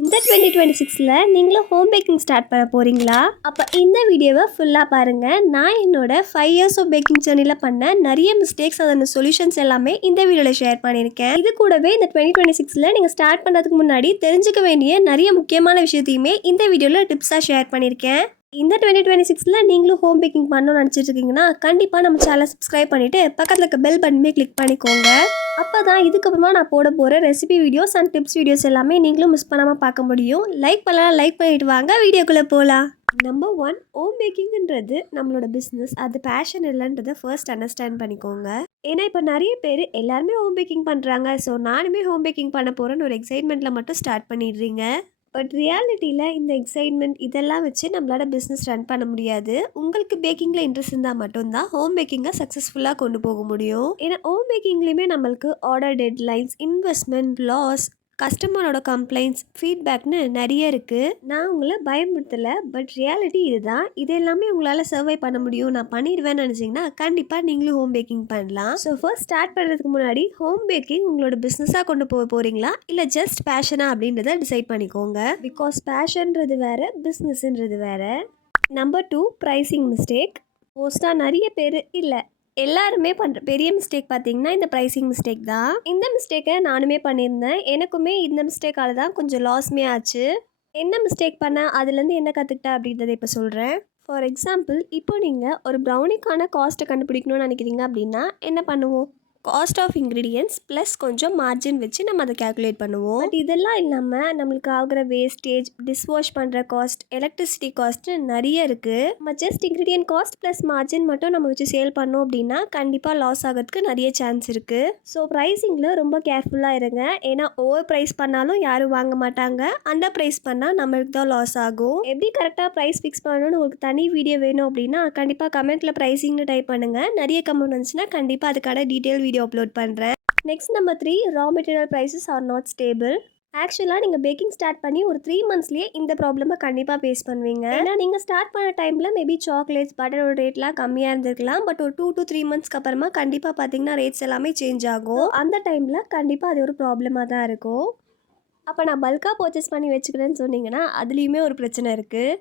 இந்த 2026ல நீங்களும் home baking start பண்ண போறீங்களா? அப்ப இந்த வீடியோவை ஃபுல்லா பாருங்க. நான் என்னோட 5 இயர்ஸ் ஆஃப் பேக்கிங் ஜர்னில பண்ண நிறைய மிஸ்டேக்ஸ் அதோட சொல்யூஷன்ஸ் எல்லாமே இந்த வீடியோல ஷேர் பண்ணியிருக்கேன். இது கூடவே இந்த 2026ல நீங்க ஸ்டார்ட் பண்றதுக்கு முன்னாடி தெரிஞ்சுக்க வேண்டிய நிறைய முக்கியமான விஷயத்தையுமே இந்த வீடியோல டிப்ஸா ஷேர் பண்ணியிருக்கேன். இந்த 2026ல நீங்களும் ஹோம் பேக்கிங் பண்ணணும்னு நினச்சிட்டு இருக்கீங்கன்னா கண்டிப்பாக நம்ம சேனலை சப்ஸ்கிரைப் பண்ணிவிட்டு பக்கத்தில் இருக்க பெல் பட்டனுமே கிளிக் பண்ணிக்கோங்க. அப்போ தான் இதுக்கப்புறமா நான் போட போகிற recipe videos and tips videos எல்லாமே நீங்களும் மிஸ் பண்ணாமல் பார்க்க முடியும். லைக் பண்ணலாம், லைக் பண்ணிட்டு வாங்க வீடியோக்குள்ளே போகலாம். நம்பர் 1, ஹோம் பேக்கிங்ன்றது நம்மளோட பிஸ்னஸ், அது பேஷன் இல்லைன்றதை ஃபர்ஸ்ட் அண்டர்ஸ்டாண்ட் பண்ணிக்கோங்க. ஏன்னா இப்போ நிறைய பேர் எல்லாருமே ஹோம் பேக்கிங் பண்ணுறாங்க, ஸோ நானுமே ஹோம் பேக்கிங் பண்ண போகிறேன்னு ஒரு எக்ஸைட்மெண்ட்டில் மட்டும் ஸ்டார்ட் பண்ணிடுறீங்க. பட் ரியாலிட்டியில் இந்த எக்ஸைட்மெண்ட் இதெல்லாம் வச்சு நம்மளால பிஸ்னஸ் ரன் பண்ண முடியாது. உங்களுக்கு பேக்கிங்கில் இன்ட்ரெஸ்ட் இருந்தால் மட்டும்தான் ஹோம் பேக்கிங்கை சக்ஸஸ்ஃபுல்லாக கொண்டு போக முடியும். ஏன்னா ஹோம் பேக்கிங்லேயுமே நம்மளுக்கு ஆர்டர் டெட்லைன்ஸ், இன்வெஸ்ட்மெண்ட், லாஸ், கஸ்டமரோட கம்ப்ளைண்ட்ஸ், ஃபீட்பேக்னு நிறைய இருக்குது. நான் உங்களை பயமுறுத்தலை, பட் ரியாலிட்டி இதுதான். இது எல்லாமே உங்களால் சர்வை பண்ண முடியும், நான் பண்ணிடுவேன்னு நினச்சிங்கன்னா கண்டிப்பாக நீங்களும் ஹோம் பேக்கிங் பண்ணலாம். ஸோ ஃபர்ஸ்ட் ஸ்டார்ட் பண்ணுறதுக்கு முன்னாடி ஹோம் பேக்கிங் உங்களோட பிஸ்னஸாக கொண்டு போக போகிறீங்களா இல்லை ஜஸ்ட் பேஷனா அப்படின்றத டிசைட் பண்ணிக்கோங்க. பிகாஸ் பேஷன்றது வேறு, பிஸ்னஸ்ன்றது வேறு. Number 2, pricing mistake. மோஸ்ட்டாக நிறைய பேர் இல்லை எல்லாருமே பண்ணுற பெரிய மிஸ்டேக் பார்த்தீங்கன்னா இந்த ப்ரைஸிங் மிஸ்டேக் தான். இந்த மிஸ்டேக்கை நானுமே பண்ணியிருந்தேன். எனக்குமே இந்த மிஸ்டேக்கால தான் கொஞ்சம் லாஸ்மே ஆச்சு. என்ன மிஸ்டேக் பண்ணேன், அதுலேருந்து என்ன கற்றுக்கிட்டேன் அப்படின்றத இப்போ சொல்கிறேன். ஃபார் எக்ஸாம்பிள், இப்போ நீங்கள் ஒரு ப்ரௌனிக்கான காஸ்ட்டை கண்டுபிடிக்கணும்னு நினைக்கிறீங்க அப்படின்னா என்ன பண்ணுவோம்? காஸ்ட் ஆஃப் இன்க்ரீடியன்ட்ஸ் ப்ளஸ் கொஞ்சம் மார்ஜின் வச்சு நம்ம அதை கேல்குலேட் பண்ணுவோம். பட் இதெல்லாம் இல்லாமல் நம்மளுக்கு ஆகிற வேஸ்டேஜ், டிஷ்வாஷ் பண்ணுற காஸ்ட், எலக்ட்ரிசிட்டி காஸ்ட்டு நிறைய இருக்குது. நம்ம just ingredient cost plus margin மட்டும் நம்ம வச்சு சேல் பண்ணோம் அப்படின்னா கண்டிப்பாக லாஸ் ஆகிறதுக்கு நிறைய சான்ஸ் இருக்குது. ஸோ ப்ரைஸிங்கில் ரொம்ப கேர்ஃபுல்லாக இருங்க. ஏன்னா ஓவர் ப்ரைஸ் பண்ணாலும் யாரும் வாங்க மாட்டாங்க, அண்டர் ப்ரைஸ் பண்ணால் நம்மளுக்கு தான் லாஸ் ஆகும். எப்படி கரெக்டாக ப்ரைஸ் ஃபிக்ஸ் பண்ணணும்னு உங்களுக்கு தனி வீடியோ வேணும் அப்படின்னா கண்டிப்பாக கமெண்ட்டில் ப்ரைஸிங்னு டைப் பண்ணுங்கள். நிறைய கமெண்ட் வந்துச்சுன்னா கண்டிப்பாக அதுக்கான டீட்டெயில் வீடியோ அப்லோட் பண்ணுறேன். Next number 3, raw material prices are not stable. ஆக்சுவலாக நீங்கள் பேக்கிங் ஸ்டார்ட் பண்ணி ஒரு 3 மந்த்ஸ்லேயே இந்த ப்ராப்ளமை கண்டிப்பாக ஃபேஸ் பண்ணுவீங்க. ஏன்னா நீங்கள் ஸ்டார்ட் பண்ண டைமில் மேபி சாக்லேட்ஸ், பட்டரோட ரேட்லாம் கம்மியாக இருந்திருக்கலாம். பட் ஒரு 2 to 3 மந்த்ஸ்க்கு அப்புறமா கண்டிப்பாக பார்த்தீங்கன்னா ரேட்ஸ் எல்லாமே சேஞ்ச் ஆகும். அந்த டைமில் கண்டிப்பாக அது ஒரு ப்ராப்ளமாக தான் இருக்கும். அப்போ நான் பல்காக பர்ச்சேஸ் பண்ணி வச்சுக்கிறேன்னு சொன்னீங்கன்னா அதுலேயுமே ஒரு பிரச்சனை இருக்குது.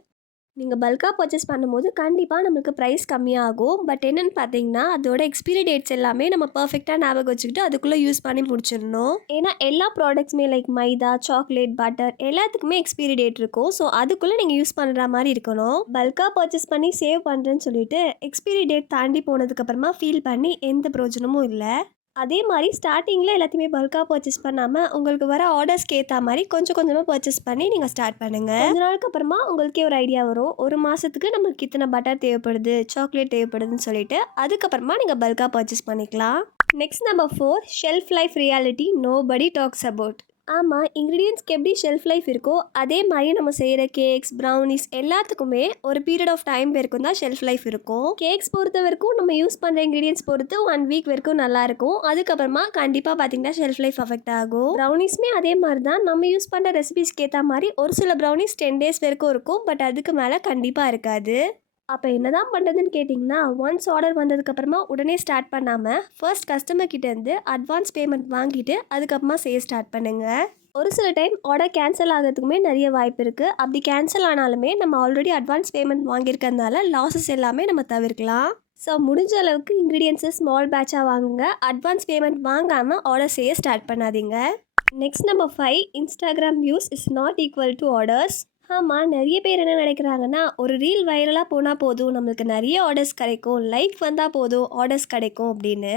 நீங்கள் பல்காக பர்ச்சேஸ் பண்ணும்போது கண்டிப்பாக நம்மளுக்கு ப்ரைஸ் கம்மியாகும். பட் என்னென்னு பார்த்தீங்கன்னா அதோட எக்ஸ்பீரி டேட்ஸ் எல்லாமே நம்ம பர்ஃபெக்டாக ஞாபகம் வச்சுக்கிட்டு அதுக்குள்ளே யூஸ் பண்ணி முடிச்சிடணும். ஏன்னா எல்லா ப்ராடக்ட்ஸுமே லைக் மைதா, சாக்லேட், பட்டர் எல்லாத்துக்குமே எக்ஸ்பீரி டேட் இருக்கும். ஸோ அதுக்குள்ளே நீங்கள் யூஸ் பண்ணுற மாதிரி இருக்கணும். பல்காக பர்ச்சேஸ் பண்ணி சேவ் பண்ணுறேன்னு சொல்லிட்டு எக்ஸ்பீரி டேட் தாண்டி போனதுக்கப்புறமா ஃபீல் பண்ணி எந்த பிரயோஜனமும் இல்லை. அதே மாதிரி ஸ்டார்டிங்கில் எல்லாத்தையுமே பல்காக பர்ச்சேஸ் பண்ணாமல் உங்களுக்கு வர ஆர்டர்ஸ்க்கு ஏற்ற மாதிரி கொஞ்சம் கொஞ்சமாக பர்ச்சேஸ் பண்ணி நீங்கள் ஸ்டார்ட் பண்ணுங்கள். கொஞ்ச நாளுக்கு அப்புறமா உங்களுக்கே ஒரு ஐடியா வரும், ஒரு மாதத்துக்கு நம்மளுக்கு இத்தனை பட்டர் தேவைப்படுது, சாக்லேட் தேவைப்படுதுன்னு சொல்லிட்டு அதுக்கப்புறமா நீங்கள் பல்காக பர்ச்சேஸ் பண்ணிக்கலாம். Next number 4, shelf life reality nobody talks about. ஆமாம், இன்க்ரீடியன்ட்ஸ்க்கு எப்படி ஷெல்ஃப் லைஃப் இருக்கோ அதே மாதிரி நம்ம செய்கிற கேக்ஸ், ப்ரௌனிஸ் எல்லாத்துக்குமே ஒரு பீரியட் ஆஃப் டைம் வரைக்கும் தான் ஷெல்ஃப் லைஃப் இருக்கும். கேக்ஸ் பொறுத்த வரைக்கும் நம்ம யூஸ் பண்ணுற இன்க்ரீடியன்ட்ஸ் பொறுத்து 1 வீக் வரைக்கும் நல்லாயிருக்கும். அதுக்கப்புறமா கண்டிப்பாக பார்த்தீங்கன்னா ஷெல்ஃப் லைஃப் அஃபெக்ட் ஆகும். ப்ரௌனிஸ்மே அதே மாதிரி தான், நம்ம யூஸ் பண்ணுற ரெசிபிஸ்க்கு ஏற்ற மாதிரி ஒரு சில ப்ரௌனிஸ் 10 days வரைக்கும் இருக்கும். பட் அதுக்கு மேலே கண்டிப்பாக இருக்காது. அப்போ என்ன தான் பண்ணுறதுன்னு கேட்டிங்கன்னா, ஒன்ஸ் ஆர்டர் வந்ததுக்கப்புறமா உடனே ஸ்டார்ட் பண்ணாமல் ஃபர்ஸ்ட் கஸ்டமர் கிட்டேருந்து அட்வான்ஸ் பேமெண்ட் வாங்கிட்டு அதுக்கப்புறமா செய்ய ஸ்டார்ட் பண்ணுங்கள். ஒரு சில டைம் ஆர்டர் கேன்சல் ஆகிறதுக்குமே நிறைய வாய்ப்பு இருக்குது. அப்படி கேன்சல் ஆனாலுமே நம்ம ஆல்ரெடி அட்வான்ஸ் பேமெண்ட் வாங்கியிருக்கிறதுனால லாஸஸ் எல்லாமே நம்ம தவிர்க்கலாம். ஸோ முடிஞ்ச அளவுக்கு இன்க்ரீடியன்ஸை ஸ்மால் பேட்சாக வாங்குங்க. அட்வான்ஸ் பேமெண்ட் வாங்காமல் ஆர்டர் செய்ய ஸ்டார்ட் பண்ணாதீங்க. Next number 5, Instagram views is not equal to orders. ஆமாம், நிறைய பேர் என்ன நினைக்கிறாங்கன்னா ஒரு ரீல் வைரலாக போனால் போதும், நம்மளுக்கு நிறைய ஆர்டர்ஸ் கிடைக்கும், லைக் வந்தால் போதும் ஆர்டர்ஸ் கிடைக்கும் அப்படின்னு.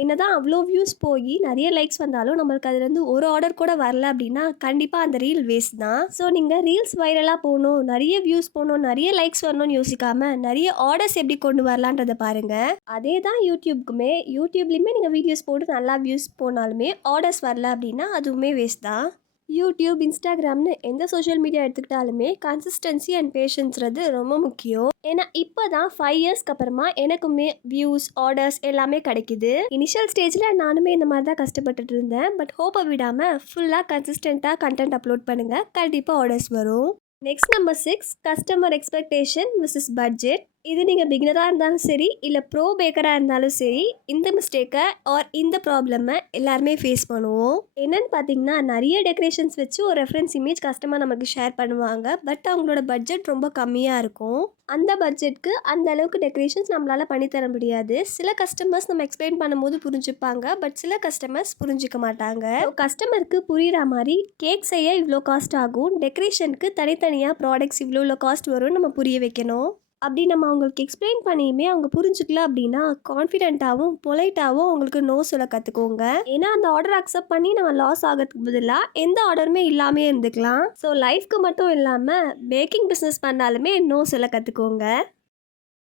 என்னதான் அவ்வளோ வியூஸ் போய் நிறைய லைக்ஸ் வந்தாலும் நம்மளுக்கு அதுலேருந்து ஒரு ஆர்டர் கூட வரல அப்படின்னா கண்டிப்பாக அந்த ரீல் வேஸ்ட் தான். ஸோ நீங்கள் ரீல்ஸ் வைரலாக போகணும், நிறைய வியூஸ் போகணும், நிறைய லைக்ஸ் வரணும்னு யோசிக்காமல் நிறைய ஆர்டர்ஸ் எப்படி கொண்டு வரலான்றதை பாருங்கள். அதே தான் யூடியூப்லேயுமே நீங்கள் வீடியோஸ் போட்டு நல்லா வியூஸ் போனாலுமே ஆர்டர்ஸ் வரல அப்படின்னா அதுவுமே வேஸ்ட் தான். யூடியூப், இன்ஸ்டாகிராம்னு எந்த சோஷியல் மீடியா எடுத்துக்கிட்டாலுமே கன்சிஸ்டன்சி அண்ட் பேஷன்ஸ்றது ரொம்ப முக்கியம். ஏன்னா இப்போ தான் 5 இயர்ஸ்க்கு அப்புறமா எனக்குமே வியூஸ், ஆர்டர்ஸ் எல்லாமே கிடைக்குது. இனிஷியல் ஸ்டேஜில் நானுமே இந்த மாதிரி தான் கஷ்டப்பட்டுட்டு இருந்தேன். பட் ஹோப்பை விடாமல் ஃபுல்லாக கன்சிஸ்டண்ட்டாக கண்டென்ட் அப்லோட் பண்ணுங்கள், கண்டிப்பாக ஆர்டர்ஸ் வரும். Next number 6, customer expectation versus budget. இது நீங்கள் பிகினராக இருந்தாலும் சரி இல்லை ப்ரோ பேக்கராக இருந்தாலும் சரி இந்த மிஸ்டேக்கை ஆர் இந்த ப்ராப்ளமை எல்லாருமே ஃபேஸ் பண்ணுவோம். என்னன்னு பார்த்தீங்கன்னா நிறைய டெக்கரேஷன்ஸ் வச்சு ஒரு ரெஃபரன்ஸ் இமேஜ் கஸ்டமர் நமக்கு ஷேர் பண்ணுவாங்க. பட் அவங்களோட பட்ஜெட் ரொம்ப கம்மியாக இருக்கும். அந்த பட்ஜெட்க்கு அந்த அளவுக்கு டெக்கரேஷன்ஸ் நம்மளால் பண்ணித்தர முடியாது. சில கஸ்டமர்ஸ் நம்ம எக்ஸ்பிளைன் பண்ணும்போது புரிஞ்சுப்பாங்க, பட் சில கஸ்டமர்ஸ் புரிஞ்சிக்க மாட்டாங்க. கஸ்டமருக்கு புரிகிற மாதிரி கேக் செய்ய இவ்வளோ காஸ்ட் ஆகும், டெக்கரேஷனுக்கு தனித்தனியாக ப்ராடக்ட்ஸ் இவ்வளோ காஸ்ட் வரும்னு நம்ம புரிய வைக்கணும். அப்படி நம்ம அவங்களுக்கு எக்ஸ்பிளைன் பண்ணியுமே அவங்க புரிஞ்சுக்கல அப்படின்னா கான்ஃபிடென்ட்டாகவும் பொலைட்டாகவும் அவங்களுக்கு நோ சொல்ல கற்றுக்கோங்க. ஏன்னா அந்த ஆர்டர் அக்செப்ட் பண்ணி நம்ம லாஸ் ஆகிறதுக்கு பதிலாக எந்த ஆர்டருமே இல்லாமே இருந்துக்கலாம். ஸோ லைஃப்க்கு மட்டும் இல்லாமல் பேக்கிங் பிஸ்னஸ் பண்ணாலுமே நோ சொல்ல கற்றுக்கோங்க.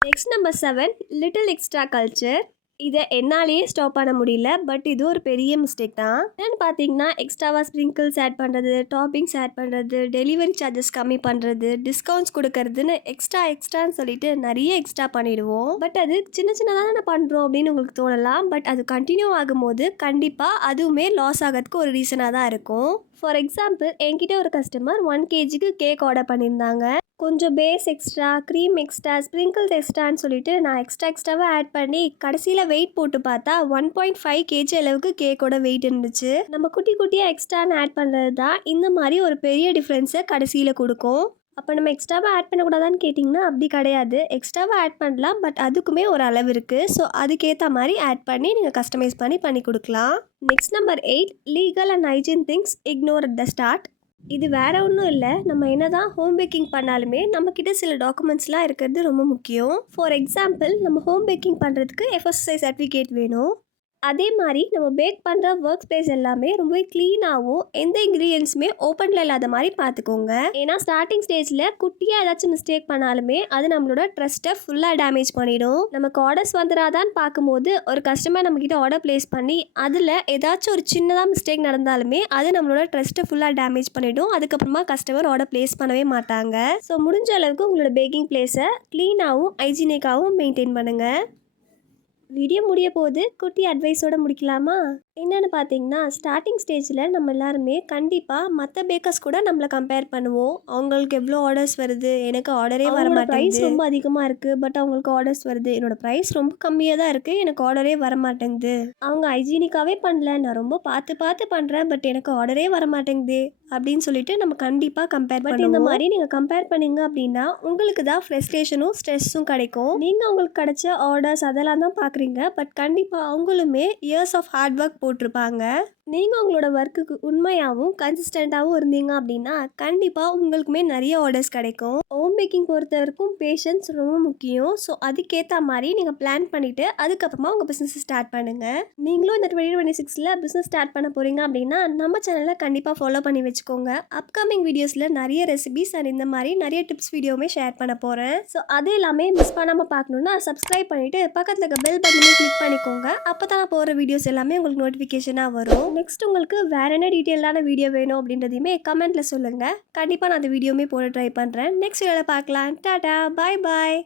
Next number 7, little extra culture. இதை என்னாலேயே ஸ்டாப் பண்ண முடியல, பட் இது ஒரு பெரிய மிஸ்டேக் தான். என்னென்னு பார்த்தீங்கன்னா எக்ஸ்ட்ராவாக ஸ்ப்ரிங்கிள்ஸ் ஆட் பண்ணுறது, டாப்பிங்ஸ் ஆட் பண்ணுறது, டெலிவரி சார்ஜஸ் கம்மி பண்ணுறது, டிஸ்கவுண்ட்ஸ் கொடுக்கறதுன்னு எக்ஸ்ட்ரான்னு சொல்லிட்டு நிறைய எக்ஸ்ட்ரா பண்ணிடுவோம். பட் அது சின்ன சின்னதாக நான் பண்ணுறோம் அப்படின்னு உங்களுக்கு தோணலாம். பட் அது கண்டினியூ ஆகும்போது கண்டிப்பாக அதுவுமே லாஸ் ஆகிறதுக்கு ஒரு ரீசனாக தான் இருக்கும். ஃபார் எக்ஸாம்பிள் என்கிட்ட ஒரு கஸ்டமர் 1 kgக்கு கேக் ஆர்டர் பண்ணியிருந்தாங்க. கொஞ்சம் base extra, cream extra, sprinkles எக்ஸ்ட்ரான்னு சொல்லிட்டு நான் எக்ஸ்ட்ராவாக ஆட் பண்ணி கடைசியில் வெயிட் போட்டு பார்த்தா 1.5 kg அளவுக்கு கேக்கோட வெயிட் இருந்துச்சு. நம்ம குட்டி குட்டியாக எக்ஸ்ட்ரான்னு ஆட் பண்ணுறது தான் இந்த மாதிரி ஒரு பெரிய டிஃப்ரென்ஸை கடைசியில் கொடுக்கும். அப்போ நம்ம எக்ஸ்ட்ராவாக ஆட் பண்ணக்கூடாதான்னு கேட்டிங்கன்னா அப்படி கிடையாது. எக்ஸ்ட்ராவாக ஆட் பண்ணலாம், பட் அதுக்குமே ஒரு அளவு இருக்குது. ஸோ அதுக்கேற்ற மாதிரி ஆட் பண்ணி நீங்கள் கஸ்டமைஸ் பண்ணி கொடுக்கலாம். Next number 8, legal and hygiene things ignore at the start. இது வேற ஒன்றும் இல்லை, நம்ம என்ன தான் ஹோம் பேக்கிங் பண்ணாலுமே நம்மக்கிட்ட சில டாக்குமெண்ட்ஸ்லாம் இருக்கிறது ரொம்ப முக்கியம். ஃபார் எக்ஸாம்பிள் நம்ம ஹோம் பேக்கிங் பண்ணுறதுக்கு FSSAI சர்டிஃபிகேட் வேணும். அதே மாதிரி நம்ம பேக் பண்ணுற ஒர்க் ஸ்பேஸ் எல்லாமே ரொம்ப க்ளீனாகவும் எந்த இன்க்ரீடியன்ஸுமே ஓப்பனில் இல்லாத மாதிரி பார்த்துக்கோங்க. ஏன்னா ஸ்டார்டிங் ஸ்டேஜில் குட்டியாக ஏதாச்சும் மிஸ்டேக் பண்ணாலுமே அது நம்மளோட ட்ரஸ்ட்டை ஃபுல்லாக டேமேஜ் பண்ணிடும். நமக்கு ஆர்டர்ஸ் வந்துடாதான்னு பார்க்கும்போது ஒரு கஸ்டமர் நம்மக்கிட்ட ஆர்டர் ப்ளேஸ் பண்ணி அதில் ஏதாச்சும் ஒரு சின்னதாக மிஸ்டேக் நடந்தாலுமே அது நம்மளோட ட்ரஸ்ட்டை ஃபுல்லாக டேமேஜ் பண்ணிடும். அதுக்கப்புறமா கஸ்டமர் ஆர்டர் ப்ளேஸ் பண்ணவே மாட்டாங்க. ஸோ முடிஞ்ச அளவுக்கு உங்களோட பேக்கிங் பிளேஸை க்ளீனாகவும் ஹைஜீனிக்காகவும் மெயின்டைன் பண்ணுங்கள். வீடியோ முடிய போது குட்டி அட்வைஸோடு முடிக்கலாமா? என்னென்னு பார்த்தீங்கன்னா ஸ்டார்டிங் ஸ்டேஜில் நம்ம எல்லாருமே கண்டிப்பாக மற்ற பேக்கர்ஸ் கூட நம்மளை கம்பேர் பண்ணுவோம். அவங்களுக்கு எவ்வளோ ஆர்டர்ஸ் வருது, எனக்கு ஆர்டரே வர மாட்டேங்குது, ப்ரைஸ் ரொம்ப அதிகமாக இருக்குது பட் அவங்களுக்கு ஆர்டர்ஸ் வருது, என்னோடய ப்ரைஸ் ரொம்ப கம்மியாக தான் இருக்குது, எனக்கு ஆர்டரே வர மாட்டேங்குது, அவங்க ஹைஜீனிக்காகவே பண்ணல, நான் ரொம்ப பார்த்து பண்ணுறேன் பட் எனக்கு ஆர்டரே வர மாட்டேங்குது அப்படின்னு சொல்லிட்டு நம்ம கண்டிப்பாக கம்பேர் பண்ணுவோம். இந்த மாதிரி நீங்கள் கம்பேர் பண்ணீங்க அப்படின்னா உங்களுக்கு தான் ஃப்ரஸ்ட்ரேஷனும் ஸ்ட்ரெஸ்ஸும் கிடைக்கும். நீங்கள் உங்களுக்கு கிடைச்ச ஆர்டர்ஸ் அதெல்லாம் தான் பார்க்குறீங்க, பட் கண்டிப்பாக அவங்களுமே இயர்ஸ் ஆஃப் ஹார்ட் ஒர்க் போட்டிருப்பாங்க. நீங்கள் உங்களோட ஒர்க்குக்கு உண்மையாகவும் கன்சிஸ்டண்ட்டாகவும் இருந்தீங்க அப்படின்னா கண்டிப்பாக உங்களுக்குமே நிறைய ஆர்டர்ஸ் கிடைக்கும். ஹோம் பேக்கிங் பொறுத்த வரைக்கும் பேஷன்ஸ் ரொம்ப முக்கியம். ஸோ அதுக்கேற்ற மாதிரி நீங்கள் பிளான் பண்ணிவிட்டு அதுக்கப்புறமா உங்கள் பிஸ்னஸ் ஸ்டார்ட் பண்ணுங்கள். நீங்களும் இந்த 2026 பிஸ்னஸ் ஸ்டார்ட் பண்ண போகிறீங்க அப்படின்னா நம்ம சேனலை கண்டிப்பாக ஃபாலோ பண்ணி வச்சுக்கோங்க. அப்கமிங் வீடியோஸில் நிறைய ரெசிபிஸ் அண்ட் இந்த மாதிரி நிறைய டிப்ஸ் வீடியோவுமே ஷேர் பண்ண போகிறேன். ஸோ அது எல்லாமே மிஸ் பண்ணாமல் பார்க்கணுன்னா சப்ஸ்கிரைப் பண்ணிவிட்டு பக்கத்தில் இருக்க பெல் பட்டனை கிளிக் பண்ணிக்கோங்க. அப்போ தான் நான் போகிற வீடியோஸ் எல்லாமே உங்களுக்கு நோட்டிஃபிகேஷனாக வரும். நெக்ஸ்ட் உங்களுக்கு வேறு என்ன டீட்டெயிலான வீடியோ வேணும் அப்படின்றதையுமே கமெண்ட்டில் சொல்லுங்கள். கண்டிப்பாக நான் அந்த வீடியோவுமே போட ட்ரை பண்ணுறேன். நெக்ஸ்ட் வீடியோவில் பார்க்கலாம். டாடா, பாய் பாய்.